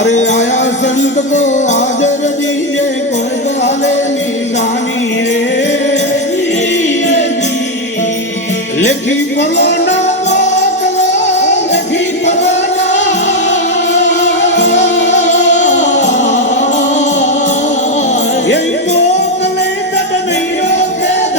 અરે આયા સંત કો હાજર દીજે કોલવાલે નિરાની રે લેખી બોલો